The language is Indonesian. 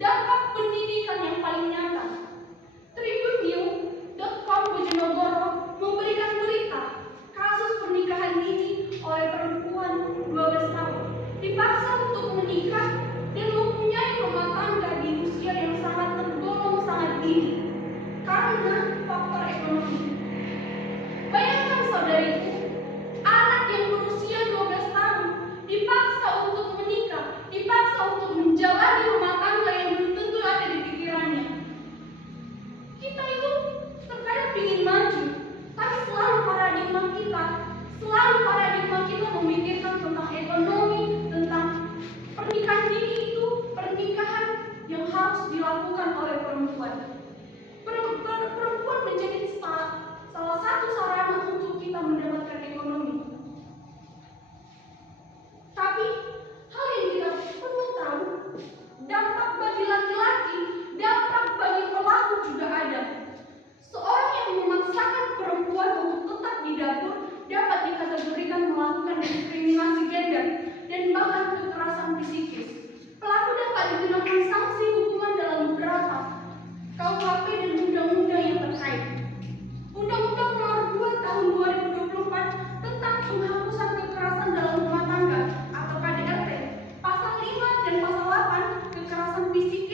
Dampak pendidikan yang paling nyata. Tribunnews.com Bojonegoro memberikan berita kasus pernikahan dini oleh perempuan 12 tahun dipaksa untuk menikah dan mempunyai rumah tangga di usia yang tergolong sangat dini karena faktor ekonomi. Bayangkan saudariku, anak yang berusia 12 tahun dipaksa untuk menikah, dipaksa untuk menjalani rumah tangga yang belum tentu ada di pikirannya. Kita itu terkadang ingin maju, tapi selalu paradigma kita memikirkan tentang ekonomi, tentang pernikahan dini itu pernikahan yang harus dilakukan oleh perempuan. Perempuan menjadi salah satu sarana untuk kita mendapatkan ekonomi. Tapi hal yang kita perlu tahu, dampak bagi laki-laki, dampak bagi pelaku juga ada. Seorang yang memaksakan perempuan untuk tetap di dapur dapat dikategorikan melakukan diskriminasi gender dan bahkan kekerasan psikis. Pelaku dapat dikenakan sanksi hukuman dalam beberapa KUHP dan undang-undang yang terkait. Undang-Undang Nomor 2 Tahun 2024 tentang penghapusan kekerasan dalam rumah tangga atau KDRT, pasal 5 dan pasal 8 kekerasan fisik